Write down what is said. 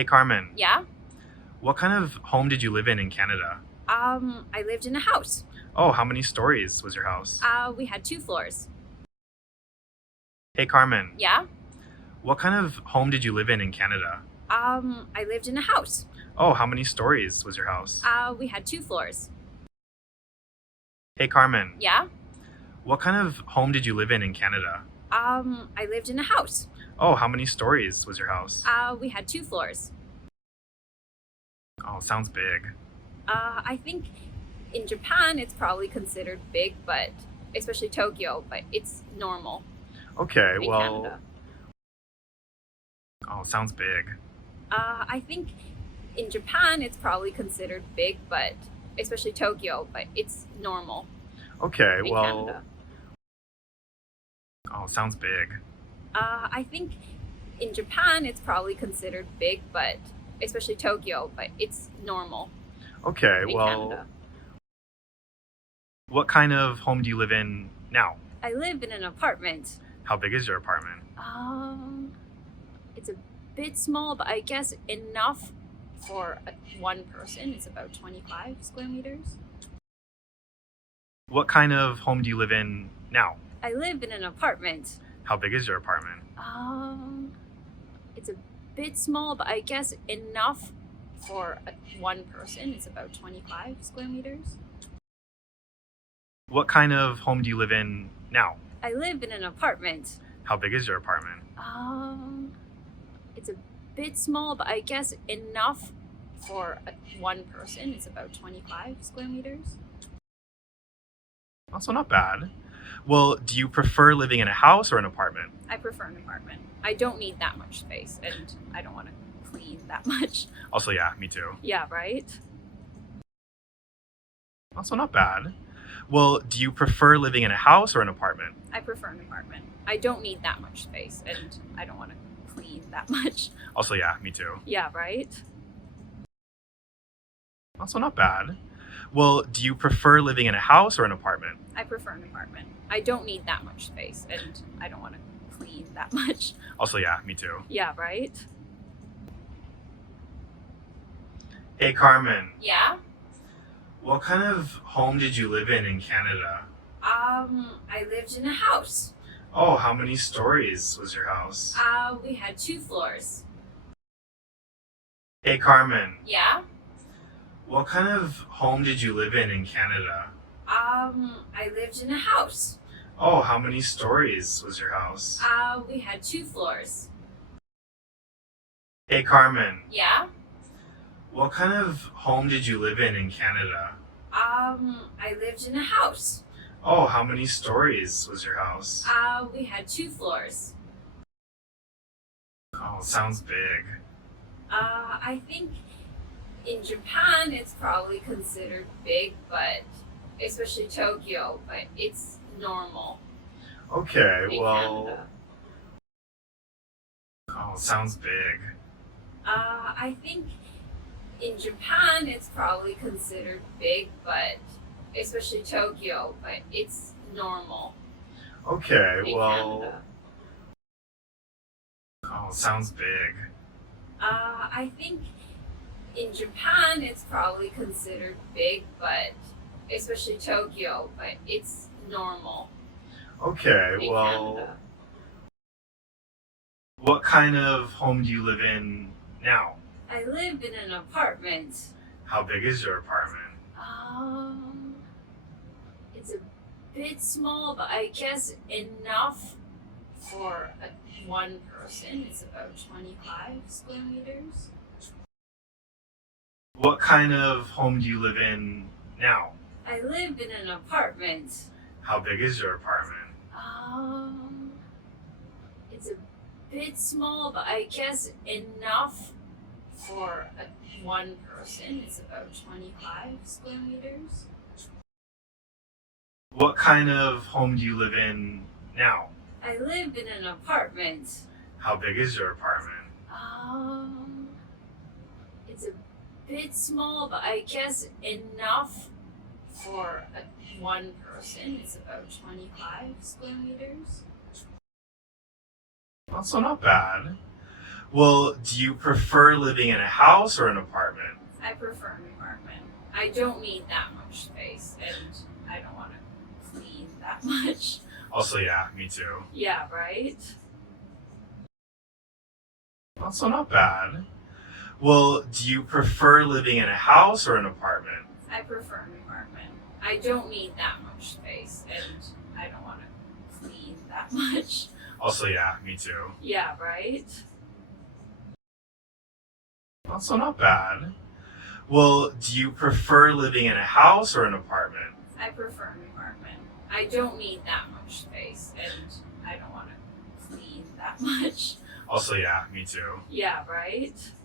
Hey, Carmen. Yeah? What kind of home did you live in Canada? I lived in a house. Oh, how many stories was your house? We had 2 floors. Hey, Carmen. Yeah? What kind of home did you live in Canada? I lived in a house. Oh, how many stories was your house? We had 2 floors. Hey, Carmen. Yeah? What kind of home did you live in Canada? I lived in a house. Oh, how many stories was your house? We had 2 floors. Oh, sounds big. I think in Japan it's probably considered big, but especially Tokyo, but it's normal Okay, in well... Canada. Oh, sounds big. I think in Japan it's probably considered big, but especially Tokyo, but it's normal Okay, in well... Canada. Oh, sounds big. I think in Japan it's probably considered big, but especially Tokyo, but it's normal Okay, in well... Canada. What kind of home do you live in now? I live in an apartment. How big is your apartment? It's a bit small, but I guess enough for one person. It's about 25 square meters. What kind of home do you live in now? I live in an apartment. How big is your apartment? It's a bit small, but I guess enough for one person. It's about 25 square meters. What kind of home do you live in now? I live in an apartment. How big is your apartment? It's a bit small, but I guess enough for one person. It's about 25 square meters. Also not bad. Well, do you prefer living in a house or an apartment? I prefer an apartment. I don't need that much space, and I don't want to clean that much. Also, yeah, me too. Yeah, right? Also not bad. Well, do you prefer living in a house or an apartment? I prefer an apartment. I don't need that much space, and I don't want to clean that much. Also, yeah, me too. Yeah, right? Also not bad. Well, do you prefer living in a house or an apartment? I prefer an apartment. I don't need that much space, and I don't want to clean that much. Also, yeah, me too. Yeah, right? Hey, Carmen. Yeah? What kind of home did you live in Canada? I lived in a house. Oh, how many stories was your house? We had 2 floors. Hey, Carmen. Yeah? What kind of home did you live in Canada? I lived in a house. Oh, how many stories was your house? We had 2 floors. Hey, Carmen. Yeah? What kind of home did you live in Canada? I lived in a house. Oh, how many stories was your house? We had 2 floors. Oh, sounds big. I think in Japan it's probably considered big, but especially Tokyo, but it's normal Okay, in well... Canada. Oh, sounds big. I think in Japan it's probably considered big, but especially Tokyo, but it's normal Okay, in well... Canada. Oh, sounds big. I think in Japan it's probably considered big, but especially Tokyo, but it's normal Okay, in well... Canada. What kind of home do you live in now? I live in an apartment. How big is your apartment? It's a bit small, but I guess enough for one person. It's about 25 square meters. What kind of home do you live in now? I live in an apartment. How big is your apartment? It's a bit small, but I guess enough for one person. It's about 25 square meters. What kind of home do you live in now? I live in an apartment. How big is your apartment? It's a bit small, but I guess enough for one person. It's about 25 square meters. Also not bad. Well, do you prefer living in a house or an apartment? I prefer an apartment. I don't need that much space, and I don't want to clean that much. Also, yeah, me too. Yeah, right? Also not bad. Well, do you prefer living in a house or an apartment? I prefer an apartment. I don't need that much space, and I don't want to clean that much. Also, yeah, me too. Yeah, right? Also not bad. Well, do you prefer living in a house or an apartment? I prefer an apartment. I don't need that much space, and I don't want to clean that much. Also, yeah, me too. Yeah, right?